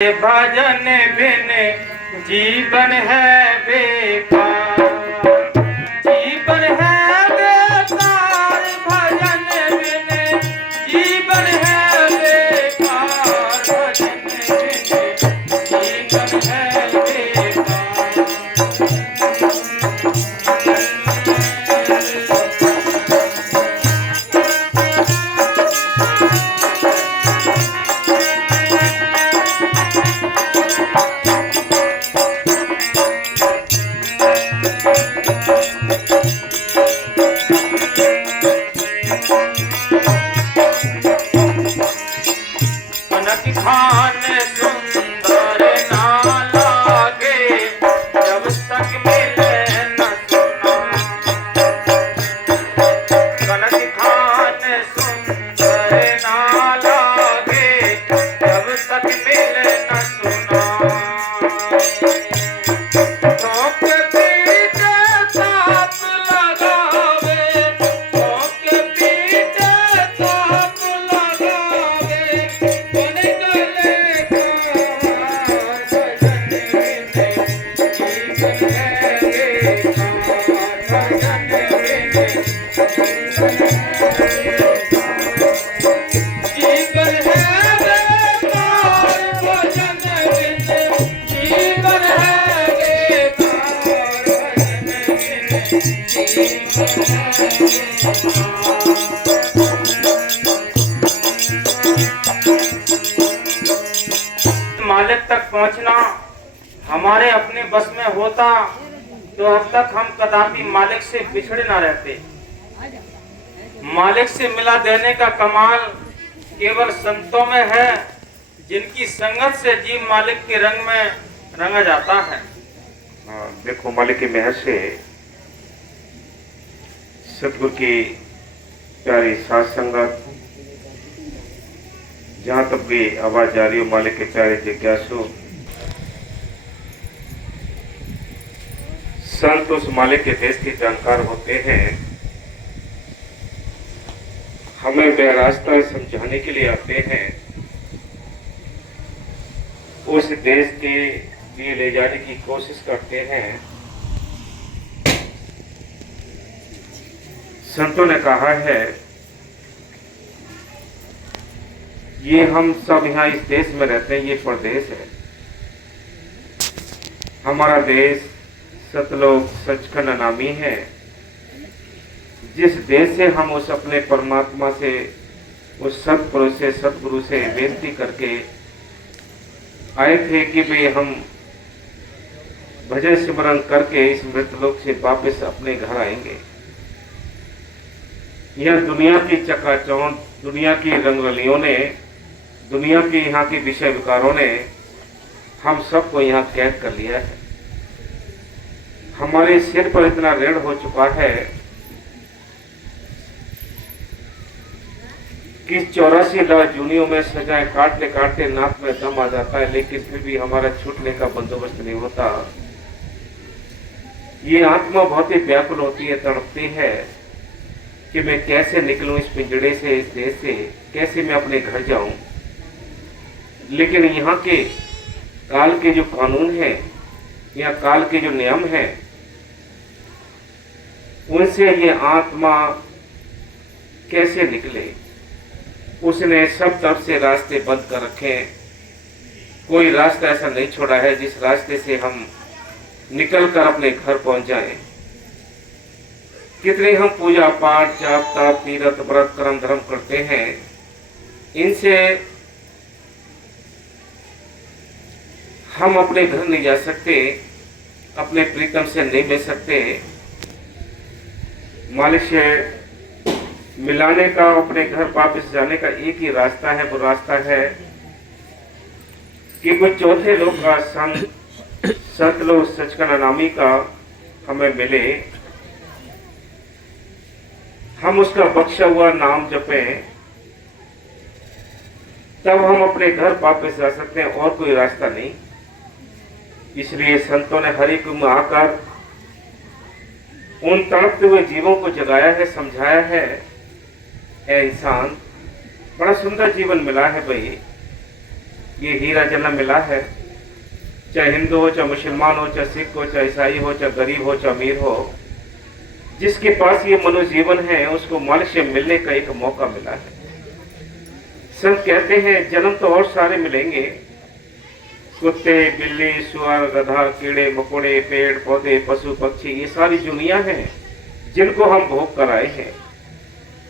भजन बिन जीवन है बेकार, जीवन है बेकार, भजन बिन जीवन है बेकार, भजन बिन जीवन है बेकार। खान सुंदर ना लागे जब तक मिले न सुना, कनक खान सुंदर ना लागे जब तक मिले न सुना। ठोक पीटे ताप लगावे, ठोक पीटे ताप लगावे, मालिक तक पहुंचना हमारे अपने बस में होता तो अब तक हम कदापि मालिक से बिछड़े ना रहते। मालिक से मिला देने का कमाल केवल संतों में है, जिनकी संगत से जीव मालिक के रंग में रंगा जाता है। देखो, मालिक की मेहर से सतगुरु की प्यारी साथ संगत, जहां तक भी आवाज जा रही हो, मालिक के प्यारे जिज्ञासु संत उस मालिक के देश के जानकार होते हैं, हमें वह रास्ता समझाने के लिए आते हैं, उस देश के लिए ले जाने की कोशिश करते हैं। संतों ने कहा है, ये हम सब यहाँ इस देश में रहते हैं, ये परदेश है। हमारा देश सतलोक सचखंड नामी है, जिस देश से हम उस अपने परमात्मा से, उस सतपुरुष से, सतगुरु से विनती करके आए थे कि भाई हम भजन सिमरन करके इस मृतलोक से वापस अपने घर आएंगे। यह दुनिया की चकाचौंध, दुनिया की रंगरलियों ने, दुनिया के यहाँ के विषय विकारों ने हम सबको यहाँ कैद कर लिया है। हमारे सिर पर इतना ऋण हो चुका है कि 84 लाख जूनियों में सजाएं काटते काटते नाक में दम आ जाता है, लेकिन फिर भी हमारा छूटने का बंदोबस्त नहीं होता। ये आत्मा बहुत ही व्याकुल होती है, तड़पती है कि मैं कैसे निकलूं इस पिंजड़े से, इस देश से, कैसे मैं अपने घर जाऊं। लेकिन यहाँ के काल के जो कानून हैं या काल के जो नियम हैं, उनसे ये आत्मा कैसे निकले। उसने सब तरफ से रास्ते बंद कर रखे हैं, कोई रास्ता ऐसा नहीं छोड़ा है जिस रास्ते से हम निकलकर अपने घर पहुंच जाएं। कितने हम पूजा पाठ जाप ताप तीरथ व्रत कर्म धर्म करते हैं, इनसे हम अपने घर नहीं जा सकते, अपने प्रीतम से नहीं मिल सकते। मालिक से मिलाने का, अपने घर वापस जाने का एक ही रास्ता है, वो रास्ता है कि कोई चौथे लोग का संग, सतलोक सचखंड नामी का हमें मिले, हम उसका बख्शा हुआ नाम जपें, तब हम अपने घर वापस जा सकते हैं, और कोई रास्ता नहीं। इसलिए संतों ने हरि कुंभ में आकर उन तड़पते हुए जीवों को जगाया है, समझाया है, ए इंसान, बड़ा सुंदर जीवन मिला है भाई, ये हीरा जन्म मिला है, चाहे हिंदू हो, चाहे मुसलमान हो, चाहे सिख हो, चाहे ईसाई हो, चाहे गरीब हो, चाहे अमीर हो, जिसके पास ये मनुष्य जीवन है उसको मालिक से मिलने का एक मौका मिला है। संत कहते हैं जन्म तो और सारे मिलेंगे, कुत्ते, बिल्ली, सुअर, गधा, कीड़े मकोड़े, पेड़ पौधे, पशु पक्षी, ये सारी दुनिया है जिनको हम भोग कर आए हैं।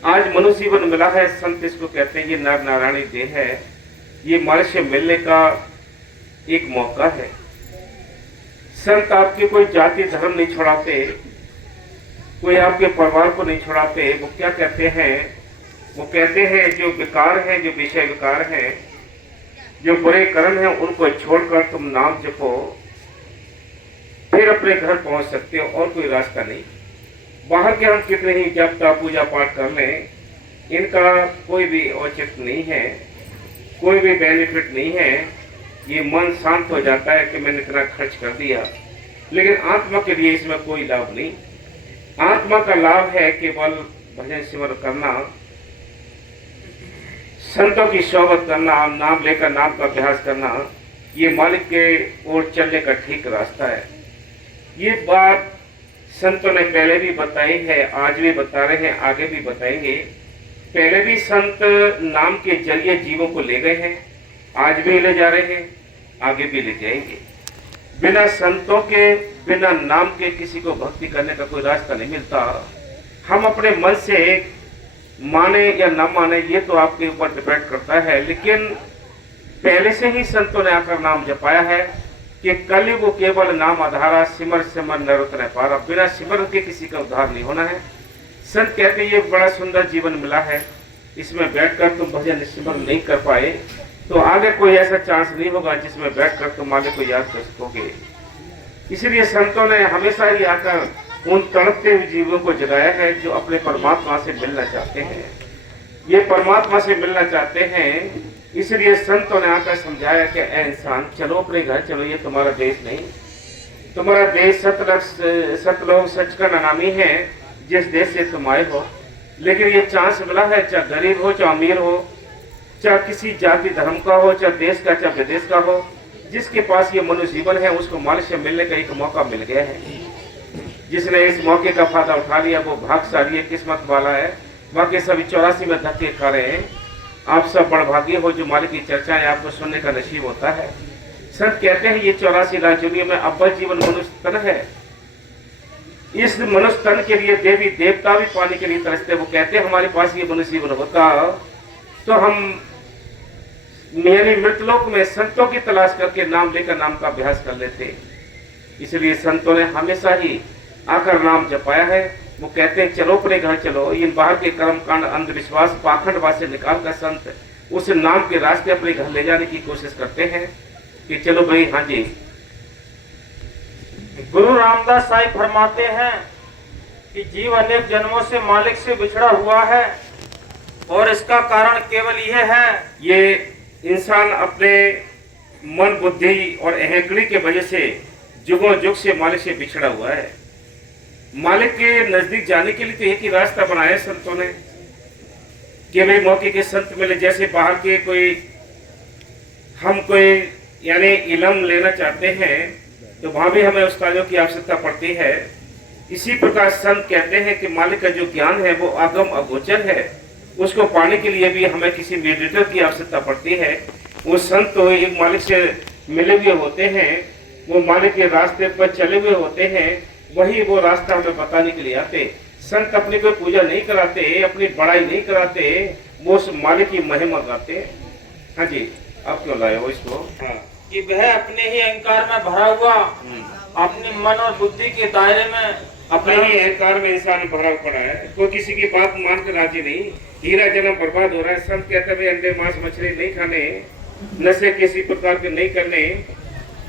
आज मनुष्य जीवन मिला है, संत इसको कहते हैं ये नर नारायणी देह है, ये मालिक से मिलने का एक मौका है। संत आपके कोई जाति धर्म नहीं छुड़ाते, कोई आपके परिवार को नहीं छुड़ाते। वो क्या कहते हैं, वो कहते हैं जो विकार है, जो विषय विकार है, जो बुरे कर्म है, उनको छोड़कर तुम नाम जपो, फिर अपने घर पहुंच सकते हो, और कोई रास्ता नहीं। बाहर के हम कितने ही जप तप पूजा पाठ कर लें, इनका कोई भी औचित्य नहीं है, कोई भी बेनिफिट नहीं है। ये मन शांत हो जाता है कि मैंने इतना खर्च कर दिया, लेकिन आत्मा के लिए इसमें कोई लाभ नहीं। आत्मा का लाभ है केवल भजन सिमरन करना, संतों की सोहबत करना, नाम लेकर नाम का अभ्यास करना, ये मालिक के ओर चलने का ठीक रास्ता है। ये बात संतों ने पहले भी बताई है, आज भी बता रहे हैं, आगे भी बताएंगे। पहले भी संत नाम के जरिए जीवों को ले गए हैं, आज भी ले जा रहे हैं, आगे भी ले जाएंगे। बिना संतों के, बिना नाम के किसी को भक्ति करने का कोई रास्ता नहीं मिलता। हम अपने मन से माने या न माने ये तो आपके ऊपर डिपेंड करता है, लेकिन पहले से ही संतों ने आकर नाम जपाया है कि कलयुग केवल नाम आधारा, सिमर सिमर नर उतरे पारा। बिना सिमर के किसी का उद्धार नहीं होना है। संत कहते ये बड़ा सुंदर जीवन मिला है, इसमें बैठकर तुम भजन सिमरन नहीं कर पाए तो आगे कोई ऐसा चांस नहीं होगा जिसमें बैठकर तुम मालिक को याद कर सकोगे। इसलिए संतों ने हमेशा ही आकर उन तड़पते हुए जीवों को जगाया है जो अपने परमात्मा से मिलना चाहते हैं। ये परमात्मा से मिलना चाहते हैं, इसलिए संतों ने आकर समझाया कि ऐ इंसान, चलो अपने घर चलो, ये तुम्हारा देश नहीं। तुम्हारा देश सतलोक सच का नामी है, जिस देश से तुम आए हो। लेकिन ये चांस मिला है, चाहे गरीब हो, चाहे अमीर हो, चाहे किसी जाति धर्म का हो, चाहे देश का, चाहे विदेश का हो, जिसके पास ये मनुष्य जीवन है उसको मालिक से मिलने का एक मौका मिल गया है। जिसने इस मौके का फायदा उठा लिया वो भाग्यशाली है, किस्मत वाला है। बाकी सभी 84 में धक्के खा रहे हैं। आप सब बड़भागी हो जो मालिक की चर्चाएं आपको सुनने का नसीब होता है। संत कहते हैं ये 84 लाख दुनिया में अव्वल जीवन मनुष्य तन है। इस मनुष्य तन के लिए देवी देवता भी पाने के लिए तरसते। वो कहते हैं हमारे पास ये मनुष्य जीवन होता तो हम यानी मृतलोक में संतों की तलाश करके नाम लेकर नाम का अभ्यास कर लेते। इसलिए संतों ने हमेशा ही आकर नाम जपाया है। वो कहते हैं चलो अपने घर चलो। इन बाहर के कर्म कांड, अंधविश्वास, पाखंडवाद से निकाल कर संत उस नाम के रास्ते अपने घर ले जाने की कोशिश करते हैं कि चलो भाई। हाँ जी, गुरु रामदास साहिब फरमाते हैं कि जीव अनेक जन्मों से मालिक से बिछड़ा हुआ है और इसका कारण केवल यह है, ये इंसान अपने मन, बुद्धि और अहंकड़ी के वजह से जुगों जुग से मालिक से बिछड़ा हुआ है। मालिक के नजदीक जाने के लिए तो एक ही रास्ता बनाया संतों ने कि भाई मौके के संत मिले। जैसे बाहर के हम कोई यानी इल्म लेना चाहते हैं तो वहां भी हमें उस्तादों की आवश्यकता पड़ती है। इसी प्रकार संत कहते हैं कि मालिक का जो ज्ञान है वो आगम अगोचर है, उसको पाने के लिए भी हमें किसी मीडिएटर की आवश्यकता पड़ती है। वो संत तो एक मालिक से मिले हुए होते हैं, वो मालिक के रास्ते पर चले हुए होते हैं, वही वो रास्ता हमें बताने के लिए आते। संत अपनी कोई पूजा नहीं कराते, अपनी बड़ाई नहीं कराते, वो उस मालिक की महिमा गाते। हाँ जी, आप क्यों लाए हो इसको? हाँ, कि वह अपने ही अहंकार में भरा हुआ, अपने मन और बुद्धि के दायरे में, अपने ही अहंकार में इंसान भरा पड़ा है। कोई किसी की बात मानकर राजी नहीं। हीरा जन्म बर्बाद हो रहा है। संत कहते हैं अंडे मांस मछली नहीं खाने, नशे किसी प्रकार के नहीं करने।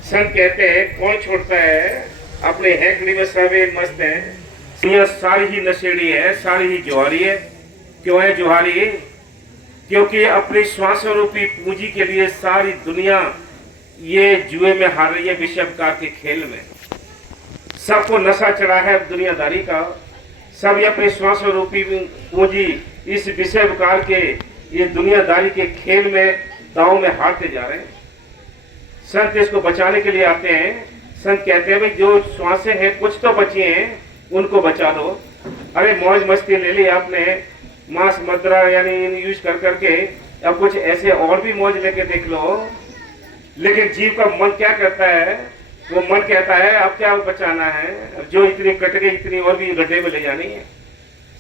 संत कहते हैं कौन छोड़ता है, अपने हैकड़ी में सभी मस्त है। सारी ही नशेड़ी है, सारी ही जुहारी है। क्यों है जुहारी? क्योंकि अपनी श्वास रूपी पूंजी के लिए सारी दुनिया ये जुए में हार रही है। विषय विकार के खेल में सबको नशा चढ़ा है दुनियादारी का। सब अपने श्वास रूपी पूंजी इस विषय विकार के, ये दुनियादारी के खेल में, दांव में हारते जा रहे हैं। संत इसको बचाने के लिए आते हैं। संत कहते हैं भाई जो श्वासें हैं कुछ तो बची हैं, उनको बचा दो। अरे मौज मस्ती ले ली आपने, मांस मदिरा यानी यूज कर करके, अब कुछ ऐसे और भी मौज लेके देख लो। लेकिन जीव का मन क्या करता है? वो मन कहता है अब क्या बचाना है, जो इतनी कट गई इतनी और भी गड्ढे में ले जानी है।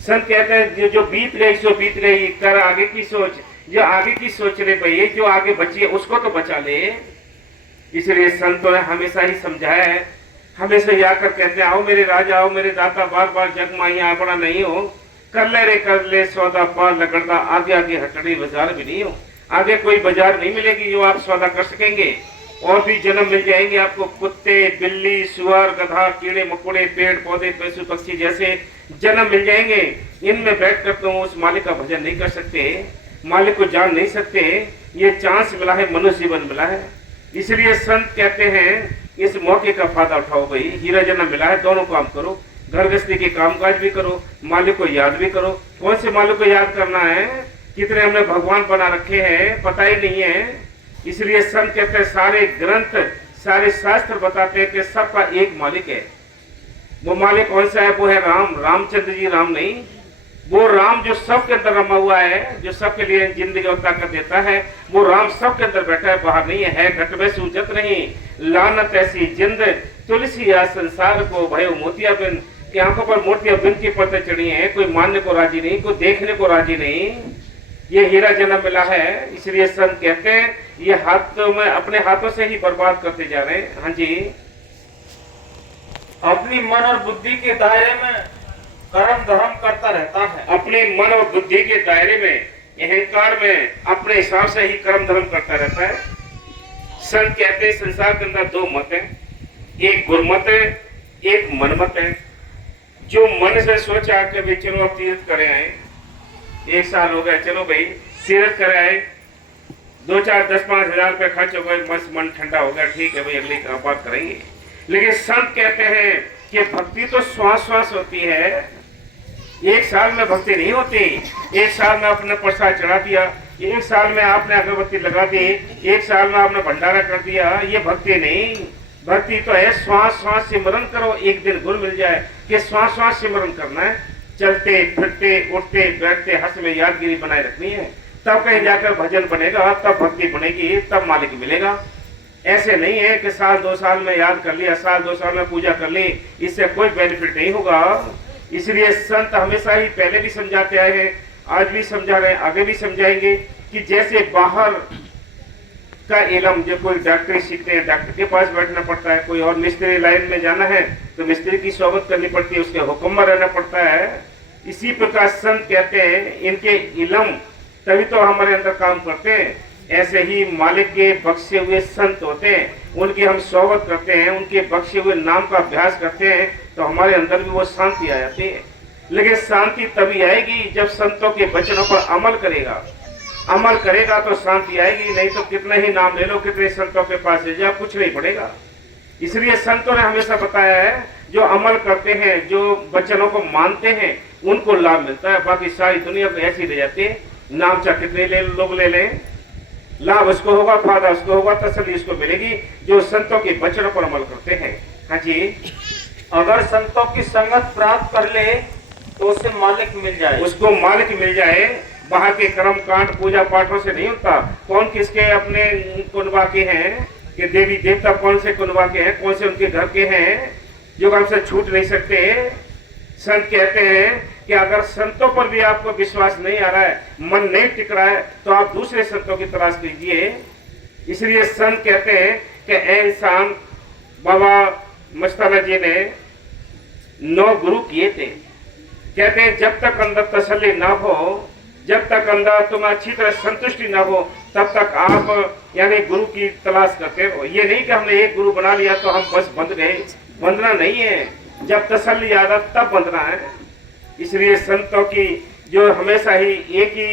संत कहते हैं जो बीत गई सो बीत गई, कर आगे की सोच। जो आगे की सोच रहे भाई, जो आगे बची है उसको तो बचा ले। इसलिए संतों ने हमेशा ही समझाया है, हमेशा ये आकर कहते हैं आओ मेरे राजा, आओ मेरे दाता, बार बार जग माइया अपना नहीं हो, कर ले रे कर ले सौदा पार लगड़ता, आगे आगे हटड़ी बाजार भी नहीं हो। आगे कोई बाजार नहीं मिलेगी जो आप सौदा कर सकेंगे। और भी जन्म मिल जाएंगे आपको, कुत्ते बिल्ली सुअर गधा कीड़े मकोड़े पेड़ पौधे पशु पक्षी जैसे जन्म मिल जाएंगे। इनमें बैठ कर तुम उस मालिक का भजन नहीं कर सकते, मालिक को जान नहीं सकते। ये चांस मिला है, मनुष्य जीवन मिला है। इसलिए संत कहते हैं इस मौके का फायदा उठाओ भाई, हीरा जन्म मिला है, दोनों काम करो, घर गृहस्थी के कामकाज भी करो, मालिक को याद भी करो। कौन से मालिक को याद करना है? कितने हमने भगवान बना रखे हैं पता ही नहीं है। इसलिए संत कहते हैं सारे ग्रंथ सारे शास्त्र बताते हैं कि सबका एक मालिक है। वो मालिक कौन सा है? वो है राम, रामचंद्र जी, राम नहीं, वो राम जो सबके अंदर रमा हुआ है, जो सबके लिए जिंदगी और ताकत देता है, वो राम सबके अंदर बैठा है, बाहर नहीं है। घट में सूजत नहीं, लानत ऐसी जिंद तुलसी या संसार को भयो मोतिया बिन, की आंखों पर मोतिया बिन की परतें चढ़ी है, कोई मानने को राजी नहीं, कोई देखने को राजी नहीं। ये हीरा जन्म मिला है। इसलिए संत कहते हैं ये हाथों में अपने हाथों से ही बर्बाद करते जा रहे हैं। हाँ जी, अपनी मन और बुद्धि के दायरे में कर्म धर्म करता रहता है। अपने मन और बुद्धि के दायरे में अहंकार में अपने हिसाब से ही कर्म धर्म करता रहता है। संत कहते हैं संसार के अंदर दो मत है, एक गुरमत है, एक मनमत है। जो मन से सोचा कि भाई चलो अब तीर्थ करे आए, 1 साल हो गया, चलो भाई तीर्थ करे आए, 2 4 10 5 हजार रुपये खर्च हो गए, मस्त मन ठंडा हो गया, ठीक है भाई अगली बात करेंगे। लेकिन संत कहते हैं कि भक्ति तो श्वास श्वास होती है। 1 साल में भक्ति नहीं होती। 1 साल में आपने प्रसाद चढ़ा दिया, 1 साल में आपने अगरबत्ती लगा दी, 1 साल में आपने भंडारा कर दिया, ये भक्ति नहीं। भक्ति तो है श्वास श्वास सिमरन करो। एक दिन गुण मिल जाए कि श्वास श्वास सिमरन करना है, चलते फिरते उठते बैठते हंस में यादगिरी बनाए रखनी है, तब कहीं जाकर भजन बनेगा, तब भक्ति बनेगी, तब मालिक मिलेगा। ऐसे नहीं है कि साल 2 साल में याद कर लिया, साल 2 साल में पूजा कर ली, इससे कोई बेनिफिट नहीं होगा। इसलिए संत हमेशा ही पहले भी समझाते आए हैं, आज भी समझा रहे हैं, आगे भी समझाएंगे कि जैसे बाहर का इलम, जो कोई डॉक्टरी सीखते हैं डॉक्टर के पास बैठना पड़ता है, कोई और मिस्त्री लाइन में जाना है तो मिस्त्री की सोबत करनी पड़ती है, उसके हुक्म में रहना पड़ता है। इसी प्रकार संत कहते हैं इनके इलम तभी तो हमारे अंदर काम करते हैं। ऐसे ही मालिक के बख्शे हुए संत होते हैं, उनकी हम सोबत करते हैं, उनके बख्शे हुए नाम का अभ्यास करते हैं तो हमारे अंदर भी वो शांति आ जाती है। लेकिन शांति तभी आएगी जब संतों के वचनों पर अमल करेगा। अमल करेगा तो शांति आएगी, नहीं तो कितने ही नाम ले लो, कितने संतों के पास ले जाओ, कुछ नहीं पड़ेगा। इसलिए संतों ने हमेशा बताया है जो अमल करते हैं, जो वचनों को मानते हैं, उनको लाभ मिलता है। बाकी सारी दुनिया को ऐसी ले जाती है, नाम चाहे कितने लोग ले लें, लाभ उसको होगा, फायदा उसको होगा, तसल्ली उसको मिलेगी जो संतों के वचनों पर अमल करते हैं। हाँ जी, अगर संतों की संगत प्राप्त कर ले तो उसे मालिक मिल जाए, उसको मालिक मिल जाए। बाहर के कर्म कांड पूजा पाठों से नहीं होता। कौन किसके अपने कुनबा के हैं कि देवी देवता कौन से कुनबा के हैं, कौन से उनके घर के हैं, जो हमसे छूट नहीं सकते। संत कहते हैं कि अगर संतों पर भी आपको विश्वास नहीं आ रहा है, मन नहीं टिक रहा है, तो आप दूसरे संतों की तलाश कीजिए। इसलिए संत कहते हैं कि ऐ इंसान, बाबा मस्ताना जी ने 9 गुरु किए थे। कहते हैं जब तक अंदर तसल्ली ना हो, जब तक अंदर तुम अच्छी तरह संतुष्टि ना हो, तब तक आप यानी गुरु की तलाश करते हो। ये नहीं कि हमने एक गुरु बना लिया तो हम बस बंध गए, बंधना नहीं है। जब तसल्ली आ तब बंधना है। इसलिए संतों की जो हमेशा ही एक ही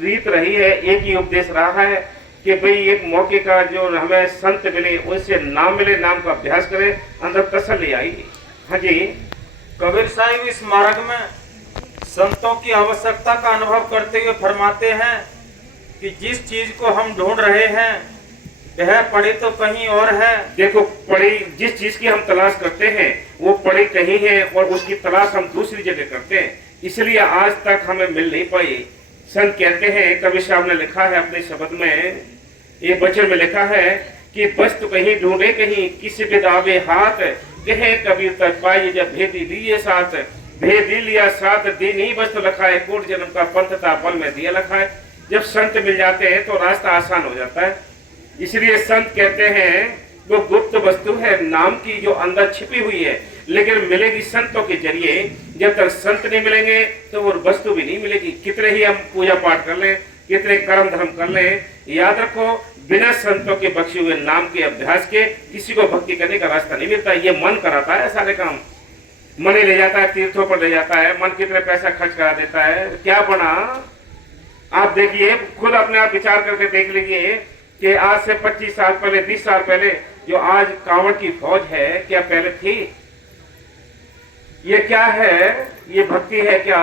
रीत रही है, एक ही उपदेश रहा है कि भाई एक मौके का जो हमें संत मिले उनसे नाम मिले, नाम का अभ्यास करें, अंदर तसल्ली आएगी। हाँ जी, कबीर साहिब इस मार्ग में संतों की आवश्यकता का अनुभव करते हुए फरमाते हैं कि जिस चीज को हम ढूंढ रहे हैं वह पड़ी तो कहीं और है। देखो, पड़ी जिस चीज की हम तलाश करते हैं वो पड़ी कहीं है और उसकी तलाश हम दूसरी जगह करते हैं, इसलिए आज तक हमें मिल नहीं पाई। संत कहते हैं, कवि साहब ने लिखा है अपने शब्द में, एक वचन में लिखा है कि वस्तु कहीं ढूंढे कहीं किसी बिदावे हाथ, कहे कबीर तक पाई जब भेदी लिए साथ, भेदी लिया साथ दिन ही वस्तु लखा है, कोट जन्म का पंथ था पल में दिया लखा है। जब संत मिल जाते हैं तो रास्ता आसान हो जाता है। इसलिए संत कहते हैं वो गुप्त वस्तु है नाम की जो अंदर छिपी हुई है, लेकिन मिलेगी संतों के जरिए। जब तक संत नहीं मिलेंगे तो वो वस्तु भी नहीं मिलेगी। कितने ही हम पूजा पाठ कर लें, कितने कर्म धर्म कर लें, याद रखो बिना संतों के बख्शे हुए नाम के अभ्यास के किसी को भक्ति करने का रास्ता नहीं मिलता। ये मन कराता है सारे काम, मन ही ले जाता है, तीर्थों पर ले जाता है, मन कितने पैसा खर्च करा देता है, क्या बना। आप देखिए, खुद अपने आप विचार करके देख लीजिए कि आज से 25 साल पहले, 20 साल पहले जो आज कांवड़ की फौज है, क्या पहले थी? ये क्या है? ये भक्ति है क्या?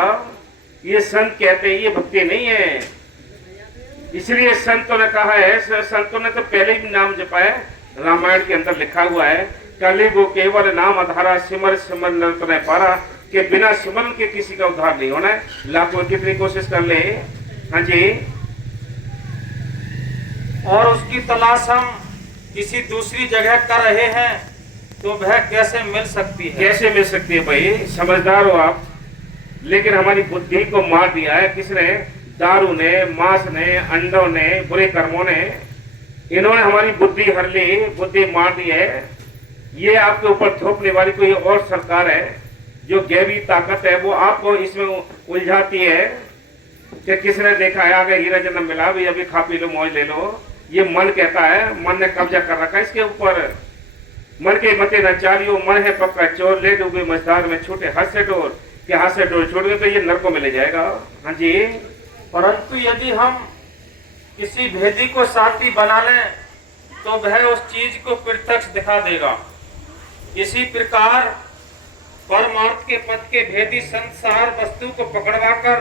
ये संत कहते हैं ये भक्ति नहीं है। इसलिए संतों ने कहा है, संतों ने तो पहले ही नाम जपा है। रामायण के अंदर लिखा हुआ है, कलिगो केवल नाम आधारा, सिमर सिमर नर पारा, के बिना सिमरन के किसी का उद्धार नहीं होना है। लाखों कितनी कोशिश कर ले, हाँ जी, और उसकी तलाश हम किसी दूसरी जगह कर रहे हैं तो वह कैसे मिल सकती है? कैसे मिल सकती है भाई? समझदार हो आप, लेकिन हमारी बुद्धि को मार दिया है किसने? दारू ने, मांस ने, अंडों ने, बुरे कर्मों ने, इन्होंने हमारी बुद्धि हर ली, बुद्धि मार दी है। ये आपके ऊपर थोपने वाली कोई और सरकार है जो गैबी ताकत है, वो आपको इसमें उलझाती है कि किसने देखा है आगे हीरा जन्म मिला भी, अभी खा पी लो, मौज ले लो। ये मन कहता है, मन ने कब्जा कर रखा है इसके ऊपर। मन के मते न चालियो, मन है पक्का चोर, ले डूबे मझधार में छूटे हाथ से डोर, कि हाथ से डोर छोड़ गए तो ये नरकों में ले जाएगा। हाँ जी, परंतु यदि हम किसी भेदी को साथी बना लें तो वह उस चीज को प्रत्यक्ष दिखा देगा। इसी प्रकार परमार्थ के पद के भेदी संसार वस्तु को पकड़वाकर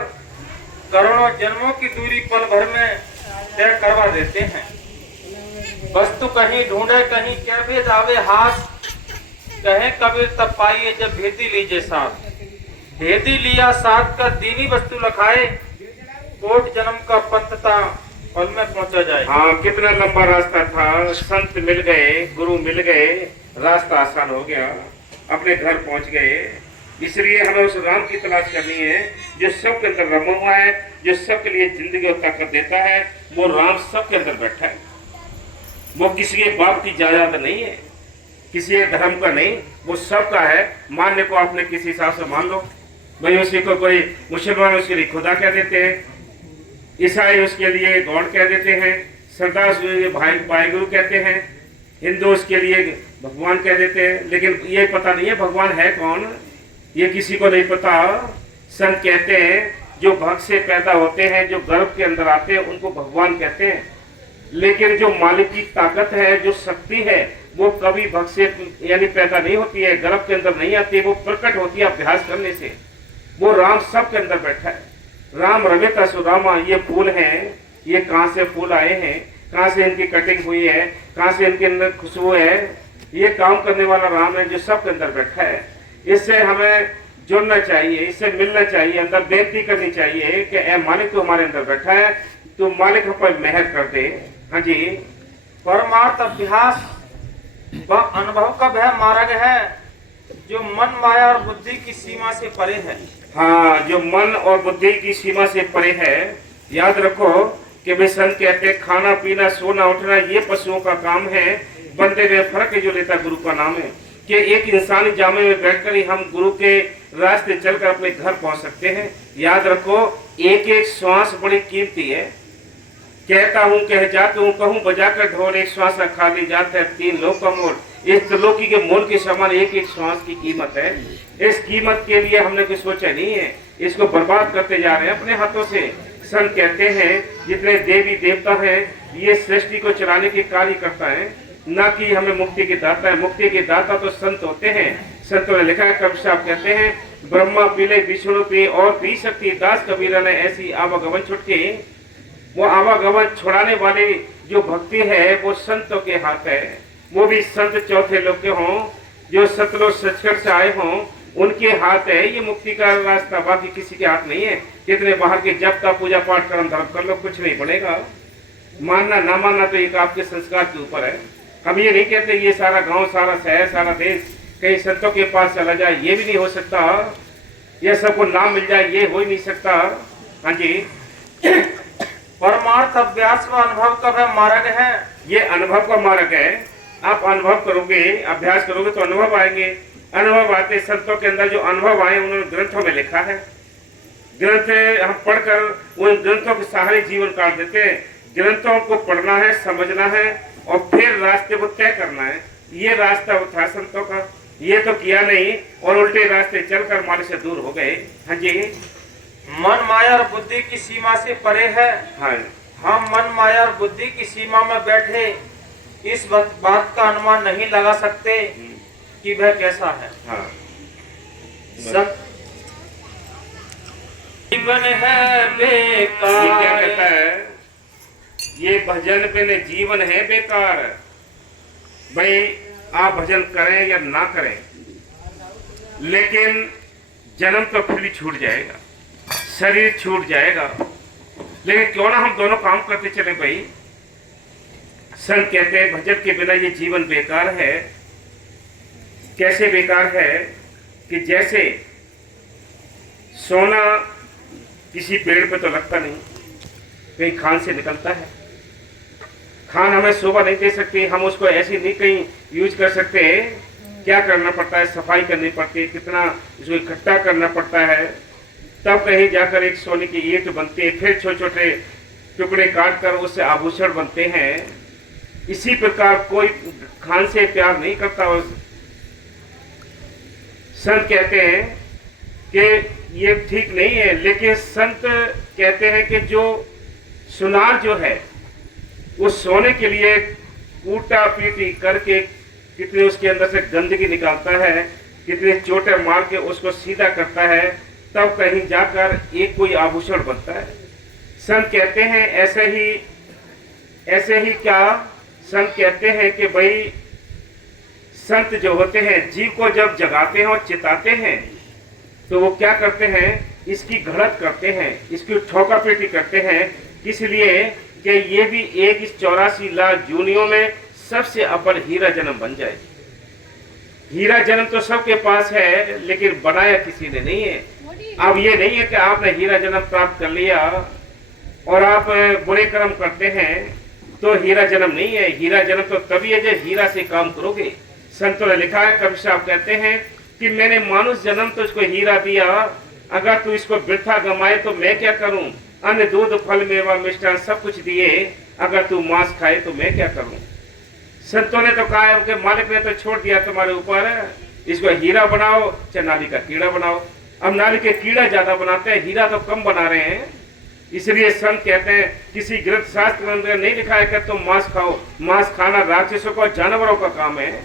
करोड़ों जन्मों की दूरी पल भर में तय करवा देते हैं। वस्तु कहीं ढूंढे कहीं क्या भेद आवे हाथ, कहे कबीर तब पाइए जब भेदी लीजिए साथ, भेदी लिया साथ का दीनी वस्तु लखाए, कोट जन्म का पंथ था पल में पहुंचा जाए। हाँ, कितना लंबा रास्ता था, संत मिल गए, गुरु मिल गए, रास्ता आसान हो गया, अपने घर पहुंच गए। इसलिए हमें उस राम की तलाश करनी है जो सबके अंदर रमा हुआ है, जो सबके लिए जिंदगी और ताकत देता है। वो राम सबके अंदर बैठा है, वो किसी के बाप की जायदाद नहीं है, किसी एक धर्म का नहीं, वो सबका है। मानने को आपने किसी हिसाब से मान लो भाई, उसी को कोई मुसलमान उसके लिए खुदा कह देते हैं, ईसाई उसके लिए गॉड कह देते हैं, सरदार उसके लिए भाई गुरु कहते हैं, हिंदू उसके लिए भगवान कह देते हैं, लेकिन ये पता नहीं है भगवान है कौन, ये किसी को नहीं पता। संत कहते हैं जो भक्त से पैदा होते हैं, जो गर्भ के अंदर आते हैं, उनको भगवान कहते हैं, लेकिन जो मालिक की ताकत है, जो शक्ति है, वो कभी भक्त से यानी पैदा नहीं होती है, गर्भ के अंदर नहीं आती है, वो प्रकट होती है अभ्यास करने से। वो राम सबके अंदर बैठा है। राम रमेता सुदामा, ये फूल हैं, ये कहाँ से फूल आए हैं, कहाँ से इनकी कटिंग हुई है, कहाँ से इनके अंदर खुशबू है, ये काम करने वाला राम है जो सबके अंदर बैठा है। इससे हमें जुड़ना चाहिए, इससे मिलना चाहिए, अंदर बेनती करनी चाहिए कि ए मालिक तू हमारे अंदर बैठा है, तू मालिक हम पर मेहर कर दे। हाँ जी, परमार्थ अभ्यास वह अनुभव का वह मार्ग है जो मन माया और बुद्धि की सीमा से परे है। हाँ, जो मन और बुद्धि की सीमा से परे है। याद रखो कि वे संत कहते हैं खाना पीना सोना उठना ये पशुओं का काम है, बंदे में फर्क जो लेता गुरु का नाम है। कि एक इंसानी जामे में बैठकर ही हम गुरु के रास्ते चलकर अपने घर पहुंच सकते हैं। याद रखो एक एक श्वास बड़ी कीमती है। कहता हूँ कह जाता हूँ, कहूँ बजाकर ढोल, एक श्वास खा ली जाता है 3 लोक का मोल। इस त्रिलोकी के मोल के समान एक एक श्वास की कीमत है। इस कीमत के लिए हमने कुछ सोचा नहीं है, इसको बर्बाद करते जा रहे हैं अपने हाथों से। संत कहते हैं जितने देवी देवता हैं ये सृष्टि को चलाने के कार्य करता है, ना कि हमें मुक्ति के दाता है। मुक्ति के दाता तो संत होते हैं। संतों ने लिखा है, कबीर साहब कहते हैं ब्रह्मा पीले विष्णु पी और पी सकती दास कबीरा ने ऐसी आवागमन छुटके। वो आवागमन छुड़ाने वाले जो भक्ति है वो संतों के हाथ है, वो भी संत चौथे लोग के हों, जो सतलोक सचखंड से आए हों, उनके हाथ है ये मुक्ति का रास्ता, बाकी किसी के हाथ नहीं है। कितने बाहर के जब तक पूजा पाठ कर्म धर्म कर लो, कुछ नहीं बनेगा। मानना ना मानना तो एक आपके संस्कार के ऊपर है। हम ये नहीं कहते ये सारा गांव, सारा शहर, सारा देश कहीं संतों के पास चला जाए, ये भी नहीं हो सकता। ये सबको नाम मिल जाए, ये हो ही नहीं सकता। हाँ जी, परमार्थ अभ्यास व अनुभव का वह मार्ग है। ये अनुभव का मार्ग है। आप अनुभव करोगे, अभ्यास करोगे तो अनुभव आएंगे। अनुभव आते, संतों के अंदर जो अनुभव आए उन्होंने ग्रंथों में लिखा है। ग्रंथ हम पढ़कर उन ग्रंथों के सहारे जीवन काट देते हैं। ग्रंथों को पढ़ना है, समझना है और फिर रास्ते को तय करना है। ये रास्ता था संतों का, ये तो किया नहीं और उल्टे रास्ते चलकर मार्ग से दूर हो गए। हाँ जी, मन माया और बुद्धि की सीमा से परे है। हाँ, हम मन माया और बुद्धि की सीमा में बैठे इस बात का अनुमान नहीं लगा सकते कि वह कैसा है। हाँ। जीवन है बेकार। ये क्या कहता है? ये भजन बिन जीवन है बेकार। भाई आप भजन करें या ना करें, लेकिन जन्म तो फिर भी छूट जाएगा, शरीर छूट जाएगा, लेकिन क्यों ना हम दोनों काम करते चले। भाई संत कहते हैं भजन के बिना ये जीवन बेकार है। कैसे बेकार है कि जैसे सोना किसी पेड़ पे तो लगता नहीं, कहीं खान से निकलता है। खान हमें शोभा नहीं दे सकती, हम उसको ऐसी नहीं कहीं यूज कर सकते। क्या करना पड़ता है? सफाई करनी पड़ती है, कितना इसको इकट्ठा करना पड़ता है, तब कहीं जाकर एक सोने की ईंट बनती है। फिर छोटे छोटे टुकड़े काट कर उससे आभूषण बनते हैं। इसी प्रकार कोई खान से प्यार नहीं करता। संत कहते हैं कि ये ठीक नहीं है, लेकिन संत कहते हैं कि जो सुनार जो है वो सोने के लिए कूटा पीटी करके कितने उसके अंदर से गंदगी निकालता है, कितने चोटे मार के उसको सीधा करता है, तब कहीं जाकर एक कोई आभूषण बनता है। संत कहते हैं ऐसे ही क्या? संत कहते हैं कि भाई संत जो होते हैं जीव को जब जगाते हैं और चिताते हैं तो वो क्या करते हैं? इसकी घड़त करते हैं, इसकी ठोका पीटी करते हैं। इसलिए कि ये भी एक इस 84 लाख जूनियों में सबसे अव्वल हीरा जन्म बन जाए। हीरा जन्म तो सबके पास है, लेकिन बनाया किसी ने नहीं है। अब ये नहीं है कि आपने हीरा जन्म प्राप्त कर लिया और आप बुरे कर्म करते हैं तो हीरा जन्म नहीं है। हीरा जन्म तो तभी है जब हीरा से काम करोगे। संतों ने लिखा है, कबीर साहब कहते हैं कि मैंने मानुष जन्म तो इसको हीरा दिया, अगर तू इसको वृथा गमाए तो मैं क्या करूं? अन्न दूध फल मेवा मिष्ठान सब कुछ दिए, अगर तू मांस खाए तो मैं क्या करूं? संतों ने तो कहा है कि मालिक ने तो छोड़ दिया तुम्हारे ऊपर, इसको हीरा बनाओ चाहे नाली का कीड़ा बनाओ। अब नाली के कीड़ा ज्यादा बनाते हैं, हीरा तो कम बना रहे हैं। इसलिए संत कहते हैं किसी ग्रंथ शास्त्र ग्रंथ में नहीं लिखा है कि तुम मांस खाओ। मांस खाना राक्षसों का, जानवरों का काम है।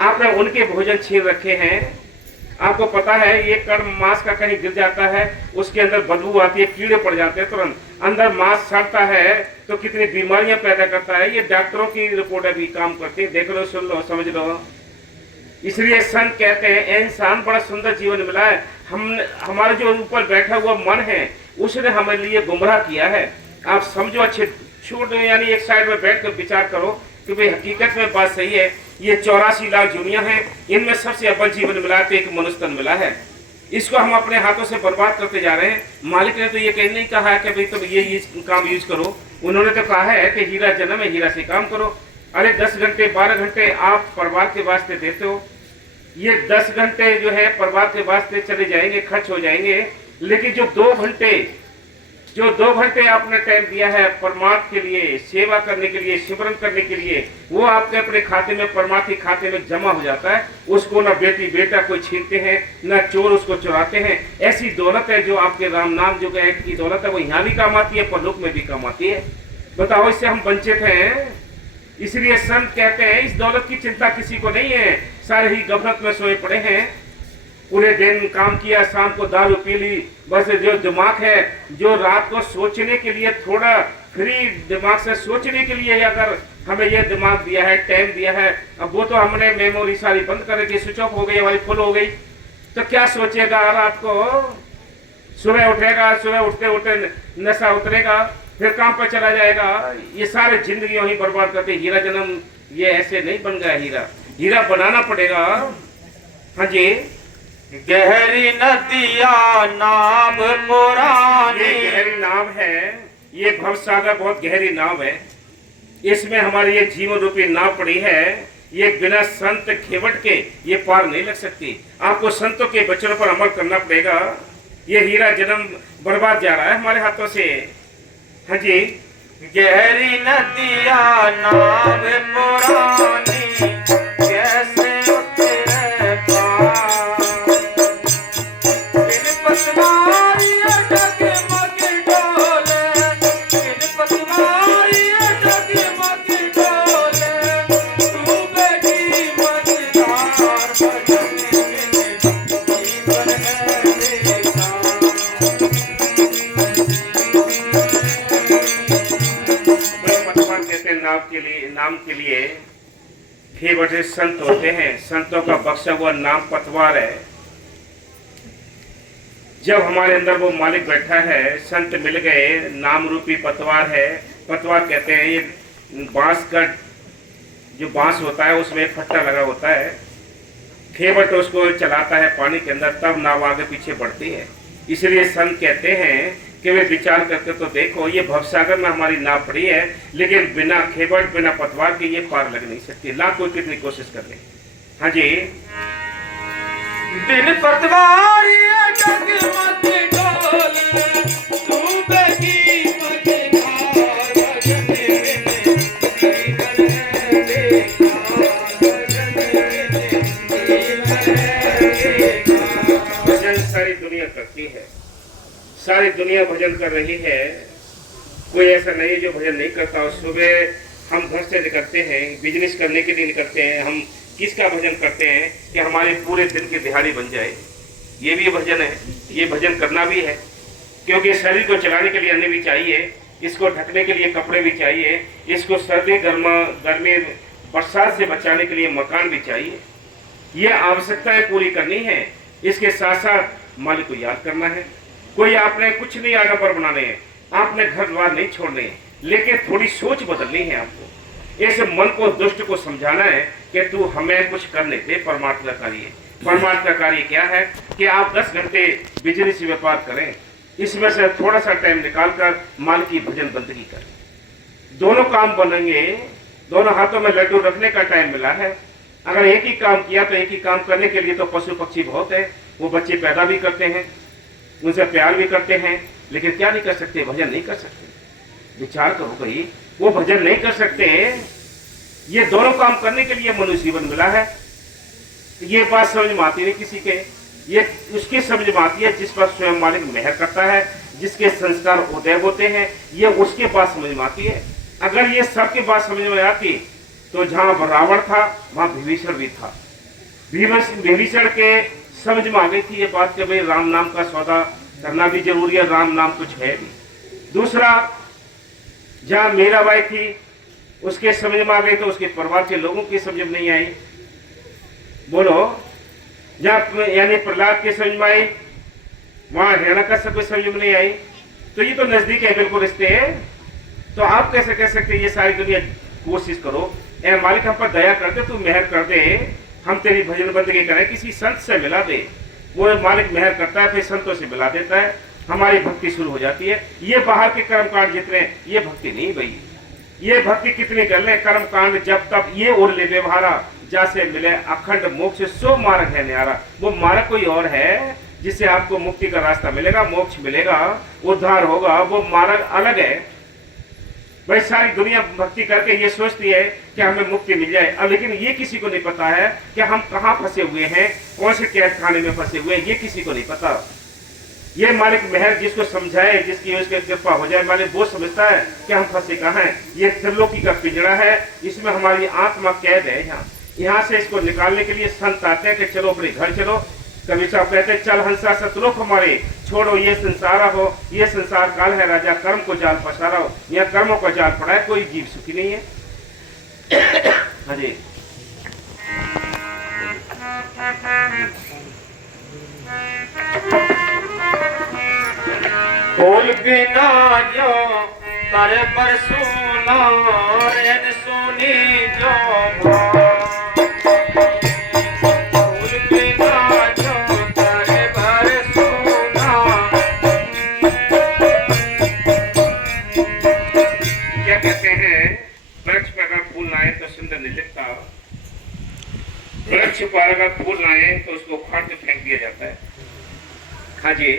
आपने उनके भोजन छीन रखे हैं। आपको पता है ये कर्म मांस का कहीं गिर जाता है, उसके अंदर बदबू आती है, कीड़े पड़ जाते हैं तुरंत, अंदर मांस सड़ता है तो कितनी बीमारियां पैदा करता है। ये डॉक्टरों की रिपोर्ट अभी काम करती है, देख लो, सुन लो, समझ लो। इसलिए संत कहते हैं इंसान बड़ा सुंदर जीवन मिला है। हमारे जो ऊपर बैठा हुआ मन है उसने हमारे लिए गुमराह किया है। आप समझो, अच्छे छोड़ दो, यानी एक साइड में बैठ कर विचार करो कि भाई हकीकत में बात सही है। ये 84 लाख दुनिया है, इनमें सबसे अव्वल जीवन मिला तो एक मनुष्य तन मिला है। इसको हम अपने हाथों से बर्बाद करते जा रहे हैं। मालिक ने तो ये कहीं नहीं कहा है कि भाई तुम ये काम यूज करो। उन्होंने तो कहा है कि हीरा जन्म है, हीरा से काम करो। अरे 10 घंटे 12 घंटे आप परिवार के वास्ते देते हो, ये 10 घंटे जो है परिवार के वास्ते चले जाएंगे, खर्च हो जाएंगे। लेकिन जो 2 घंटे आपने टाइम दिया है परमार्थ के लिए, सेवा करने के लिए, सिमरन करने के लिए, वो आपके अपने खाते में, परमार्थी खाते में जमा हो जाता है। उसको ना बेटी बेटा कोई छीनते हैं, ना चोर उसको चुराते हैं। ऐसी दौलत है जो आपके राम नाम जो है की दौलत है, वो यहाँ भी काम आती है, परलोक में भी काम आती है। बताओ, इससे हम वंचित हैं। इसलिए संत कहते हैं इस दौलत की चिंता किसी को नहीं है, सारे ही गफलत में सोए पड़े हैं। पूरे दिन काम किया, शाम को दारू पी ली, बस जो दिमाग है, जो रात को सोचने के लिए थोड़ा फ्री दिमाग से सोचने के लिए अगर हमें ये दिमाग दिया है, टाइम दिया है, अब वो तो हमने मेमोरी सारी बंद कर रखी, स्विच ऑफ हो गई, हमारी फुल हो गई, तो क्या सोचेगा रात को? सुबह उठेगा, सुबह उठते उठते नशा उतरेगा, फिर काम पर चला जाएगा। ये सारे जिंदगी वहीं बर्बाद करते। हीरा जन्म ये ऐसे नहीं बन गया, हीरा बनाना पड़ेगा। हाँ जी, गहरी नदिया नाव पुरानी, ये गहरी नाव है, ये भव सागर बहुत गहरी नाव है, इसमें हमारी ये जीवन रूपी नाव पड़ी है, ये बिना संत खेवट के ये पार नहीं लग सकती। आपको संतों के वचनों पर अमल करना पड़ेगा। ये हीरा जन्म बर्बाद जा रहा है हमारे हाथों से। हाँ जी, गहरी नदिया नाव पुरानी, कैसे उतरे पार, बिन पतवारी डगमग डोले, बिन पतवारी डगमग डोले, डूबेगी मझधार भजन में, जीवन है बेकार। कहते हैं नाम के लिए खेवट संत होते हैं। संतों का बख्शा हुआ नाम पतवार है। जब हमारे अंदर वो मालिक बैठा है, संत मिल गए, नाम रूपी पतवार है। पतवार कहते हैं ये बांस का जो बांस होता है उसमें एक फट्टा लगा होता है, खेवट उसको चलाता है पानी के अंदर, तब नाव आगे पीछे बढ़ती है। इसलिए संत कहते हैं कि वे विचार करके तो देखो, ये भवसागर में हमारी नाव पड़ी है, लेकिन बिना खेवट बिना पतवार के ये पार लग नहीं सकती, लाखों कितनी कोशिश कर ले। हाँ जी, बिन पतवारी डगमग डोले, डूबेगी मझधार भजन में, जीवन है बेकार, भजन में, जीवन है बेकार। भजन सारी दुनिया करती है, सारी दुनिया भजन कर रही है। कोई ऐसा नहीं है जो भजन नहीं करता। और सुबह हम घर से निकलते हैं, बिजनेस करने के लिए निकलते हैं, हम किसका भजन करते हैं कि हमारे पूरे दिन की दिहाड़ी बन जाए। ये भी भजन है, ये भजन करना भी है, क्योंकि शरीर को चलाने के लिए अन्न भी चाहिए, इसको ढकने के लिए कपड़े भी चाहिए, इसको सर्दी गर्मी बरसात से बचाने के लिए मकान भी चाहिए। ये आवश्यकताएं पूरी करनी है। इसके साथ साथ मालिक को याद करना है। कोई आपने कुछ नहीं आडंबर बनाने हैं, आपने घर द्वार नहीं छोड़ने हैं, लेकिन थोड़ी सोच बदलनी है आपको। इस मन को दुष्ट को समझाना है कि तू हमें कुछ करने दे परमार्थ का कार्य। परमार्थ का कार्य क्या है कि आप 10 घंटे बिजनेस व्यापार करें, इसमें से थोड़ा सा टाइम निकालकर माल की भजन बंदगी करें। दोनों काम बनेंगे, दोनों हाथों में लड्डू रखने का टाइम मिला है। अगर एक ही काम किया तो एक ही काम करने के लिए तो पशु पक्षी बहुत है, वो बच्चे पैदा भी करते हैं, उनसे प्यार भी करते हैं, लेकिन क्या नहीं कर सकते? भजन नहीं कर सकते। विचार करो भाई, वो भजन नहीं कर सकते। ये दोनों काम करने के लिए मनुष्य जीवन मिला है। ये बात समझ में आती नहीं किसी के, ये उसकी समझ में आती है जिस पर स्वयं मालिक मेहर करता है, जिसके संस्कार उदय होते हैं, ये उसके बात समझ में आती है। अगर ये सबके बात समझ में आती तो जहां रावण था वहां विभीषण भी था। विभीषण के समझ में आ गई थी ये बात कि भाई राम नाम का सौदा करना भी जरूरी है, राम नाम कुछ है भी। दूसरा, जहां मीराबाई थी उसके समझ में आ गई तो उसके परिवार के लोगों की समझ में नहीं आई। बोलो, जहां यानी प्रहलाद की समझ में आई वहां हिरण्यकश्यप की समझ में नहीं आई। तो ये तो नजदीक है, बिल्कुल रिश्ते हैं। तो आप कैसे कह सकते हैं ये सारी दुनिया कोशिश करो, ए मालिक हम पर दया कर दे, तू मेहर कर दे, हम तेरी भजन बंदगी करें, किसी संत से मिला दे। वो मालिक मेहर करता है, फिर संतों से मिला देता है, हमारी भक्ति शुरू हो जाती है। ये बाहर के कर्मकांड जितने, ये भक्ति नहीं भाई। ये भक्ति कितनी कर ले, कर्मकांड जब तक ये और ले व्यवहारा जैसे मिले अखंड मोक्ष सो मार्ग है न्यारा। वो मार्ग कोई और है जिससे आपको मुक्ति का रास्ता मिलेगा, मोक्ष मिलेगा, उद्धार होगा, वो मार्ग अलग है। भाई सारी दुनिया भक्ति करके ये सोचती है कि हमें मुक्ति मिल जाए, अब लेकिन ये किसी को नहीं पता है कि हम कहाँ फंसे हुए हैं, कौन से कैद खाने में फंसे हुए हैं, ये किसी को नहीं पता। ये मालिक मेहर जिसको समझाए, जिसकी उसकी कृपा हो जाए, मालिक वो समझता है कि हम फंसे कहाँ हैं। ये त्रिलोकी का पिंजड़ा है, इसमें हमारी आत्मा कैद है। यहाँ से इसको निकालने के लिए संत आते हैं कि चलो अपने घर चलो, कबीर साहब कहते हैं, चल हंसा सतलोक हमारे, छोड़ो ये संसार हो, ये संसार काल है राजा, कर्म को जाल पसारा हो, या कर्मों का जाल पड़ा है, कोई जीव सुखी नहीं है। हाँ जी। फूल बिना जो कर बरसूना, रैन सुनी जो फूल बिना जो कर बरसूना। क्या कहते हैं, वृक्ष पर अगर फूल लाए तो सुंदर नहीं लगता, वृक्ष पर अगर फूल लाए तो उसको उखाड़ के फेंक दिया जाता है। हाँ जी।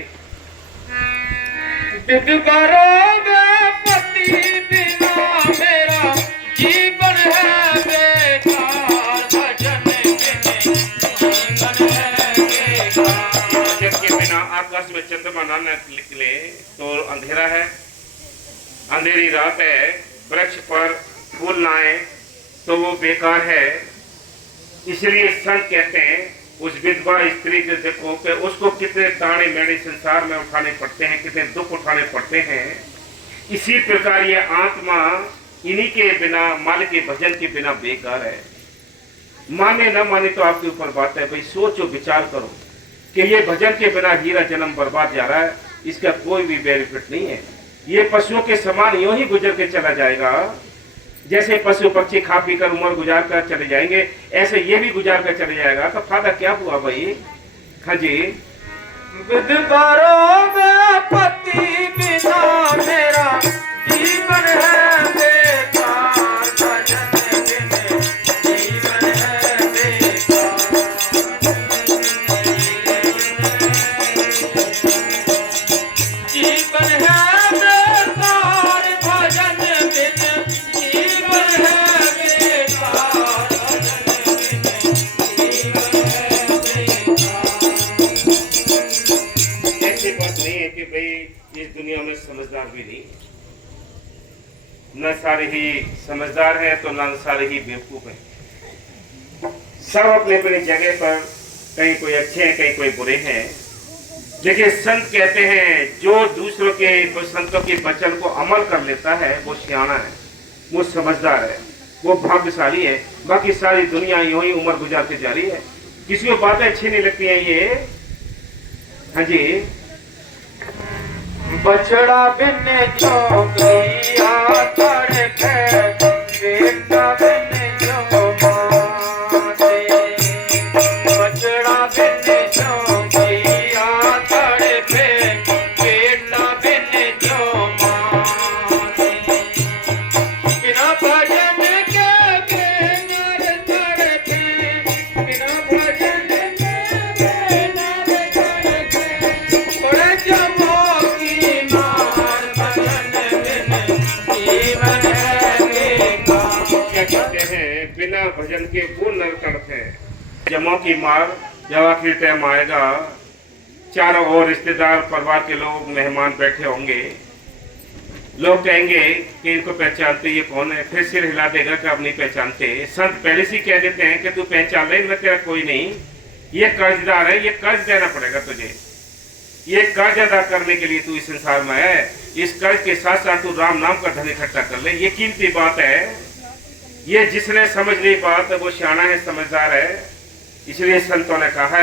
पति बिना मेरा जीवन है बेकार, भजन बिना जीवन है बेकार। भजन के बिना आकाश में चंद्रमा ना निकले तो अंधेरा है, अंधेरी रात है। वृक्ष पर फूल ना आए तो वो बेकार है। इसलिए संत कहते हैं, उस विधवा स्त्री के देखो कि उसको कितने ताने मेड़े संसार में उठाने पड़ते हैं, कितने दुख उठाने पड़ते हैं। इसी प्रकार ये आत्मा इन्हीं के बिना, मालिक के भजन के बिना बेकार है। माने न माने तो आपके ऊपर बात है भाई, सोचो विचार करो कि ये भजन के बिना हीरा जन्म बर्बाद जा रहा है, इसका कोई भी बेनिफिट नहीं है। ये पशुओं के समान यूं ही गुजर के चला जाएगा, जैसे पशु पक्षी खा पी कर उम्र गुजार कर चले जाएंगे, ऐसे ये भी गुजार कर चले जाएगा। तो फायदा क्या हुआ भाई? हाँ जी। पति बिना मेरा जीवन है बेकार, भजन बिना जीवन है बेकार। जीवन है बेकार, भजन बिना जीवन है बेकार, भजन बिना जीवन है बेकार। ऐसी बात नहीं है कि भाई इस दुनिया में समझदार भी नहीं, न सारे ही समझदार हैं तो न सारे ही बेवकूफ हैं। सब अपने अपनी जगह पर, कहीं कोई अच्छे हैं, कहीं कोई बुरे हैं। देखिए संत कहते हैं, जो दूसरों के संतों के वचन को अमल कर लेता है वो सियाना है, वो समझदार है, वो भाग्यशाली है। बाकी सारी दुनिया यूं ही उम्र गुजारती जा रही है, किसी को बातें अच्छी नहीं लगती हैं ये। हाँ जी। बछड़ा बिन चौकिया तड़पे, बेटा बिन जो माते। बछड़ा बिन चौकिया तड़पे, बेटा बिन जो माते। बिना भजन के बेनर तड़पे, बिना भजन के बेनर तड़पे। थोड़े जमो की मार, भजन बिन जीवन है बेकार। क्या कहते हैं, बिना भजन के वो नर तड़पे। जमों की मार, जब आखिरी टाइम आएगा, चारों ओर रिश्तेदार परिवार के लोग मेहमान बैठे होंगे, लोग कहेंगे कि इनको पहचानते, ये कौन है? फिर सिर हिला देगा कि अब नहीं पहचानते। संत पहले से कह देते हैं कि तू पहचान ले, मैं तेरा कोई नहीं, ये कर्जदार है, ये कर्ज देना पड़ेगा तुझे, ये कर्ज अदा करने के लिए तू इस संसार में है। इस कर्ज के साथ साथ तू राम नाम का धन इकट्ठा कर ले, ये कीमती बात है। ये जिसने समझ ली बात वो सियाना है, समझदार है। इसलिए संतों ने कहा है